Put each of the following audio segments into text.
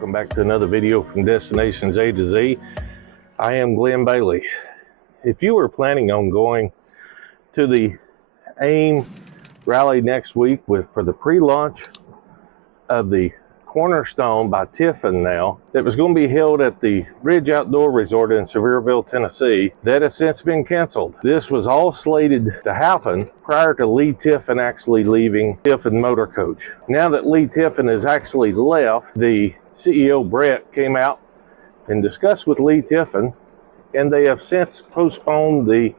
Welcome back to another video from Destinations A to Z. I am Glenn Bailey. If you were planning on going to the AIM rally next week for the pre-launch of the Cornerstone by Tiffin now, that was going to be held at the Ridge Outdoor Resort in Sevierville, Tennessee, that has since been canceled. This was all slated to happen prior to Lee Tiffin actually leaving Tiffin Motorcoach. Now that Lee Tiffin has actually left, the CEO Brett came out and discussed with Lee Tiffin, and they have since postponed the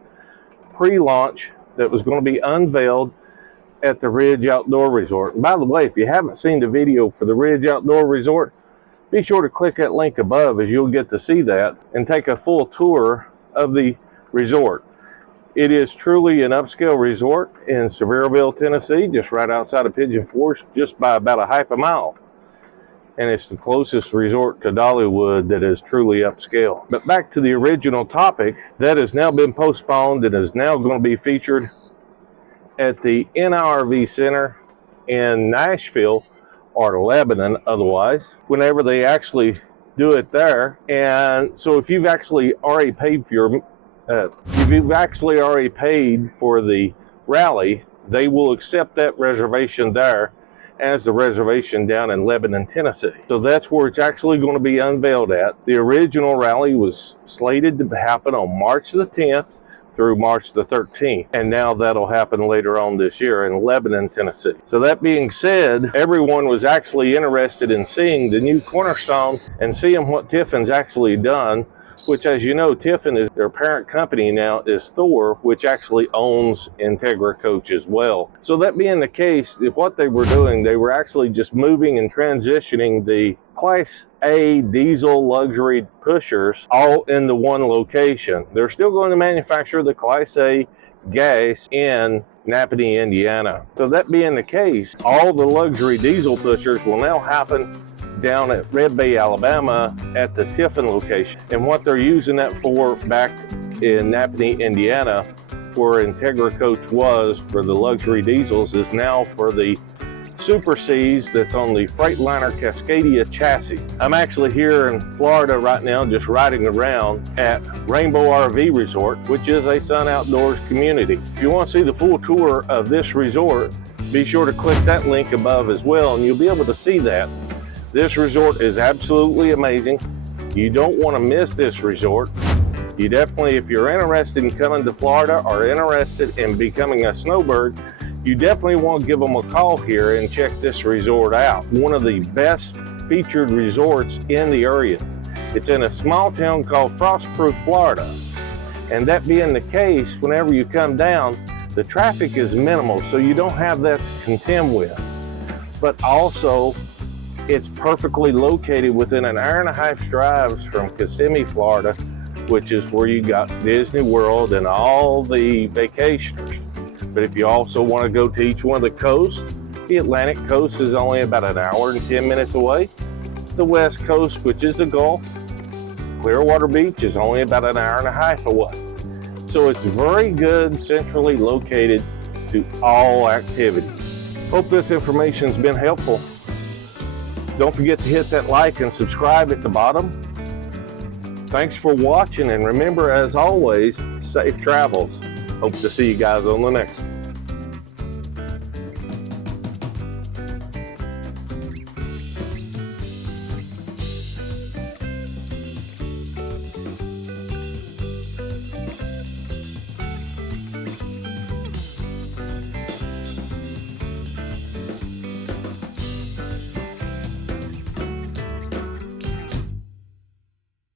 pre-launch that was going to be unveiled at the Ridge Outdoor Resort. And by the way, if you haven't seen the video for the Ridge Outdoor Resort, be sure to click that link above, as you'll get to see that and take a full tour of the resort. It is truly an upscale resort in Sevierville, Tennessee, just right outside of Pigeon Forge, just by about a half a mile. And it's the closest resort to Dollywood that is truly upscale. But back to the original topic, that has now been postponed and is now going to be featured at the NRV Center in Nashville, or Lebanon otherwise, whenever they actually do it there. And so if you've actually already paid for your the rally, they will accept that reservation there as the reservation down in Lebanon, Tennessee. So that's where it's actually going to be unveiled at. The original rally was slated to happen on March the 10th through March the 13th, and now that'll happen later on this year in Lebanon, Tennessee. So that being said, everyone was actually interested in seeing the new Cornerstone and seeing what Tiffin's actually done, which, as you know, Tiffin is their parent company now is Thor, which actually owns Integra Coach as well. So that being the case, what they were doing, they were actually just moving and transitioning the Class A diesel luxury pushers all into one location. They're still going to manufacture the Class A gas in Napanee, Indiana. So that being the case, all the luxury diesel pushers will now happen down at Red Bay, Alabama at the Tiffin location. And what they're using that for back in Napanee, Indiana, where Integra Coach was for the luxury diesels, is now for the Super Cs that's on the Freightliner Cascadia chassis. I'm actually here in Florida right now, just riding around at Rainbow RV Resort, which is a Sun Outdoors community. If you want to see the full tour of this resort, be sure to click that link above as well, and you'll be able to see that. This resort is absolutely amazing. You don't want to miss this resort. You definitely, if you're interested in coming to Florida or interested in becoming a snowbird, you definitely want to give them a call here and check this resort out. One of the best featured resorts in the area. It's in a small town called Frostproof, Florida. And that being the case, whenever you come down, the traffic is minimal, so you don't have that to contend with. But also, it's perfectly located within an hour-and-a-half drive from Kissimmee, Florida, which is where you got Disney World and all the vacationers. But if you also want to go to each one of the coasts, the Atlantic coast is only about an hour and 10 minutes away. The West Coast, which is the Gulf, Clearwater Beach, is only about an hour and a half away. So it's very good, centrally located to all activities. Hope this information's been helpful. Don't forget to hit that like and subscribe at the bottom. Thanks for watching, and remember, as always, safe travels. Hope to see you guys on the next one.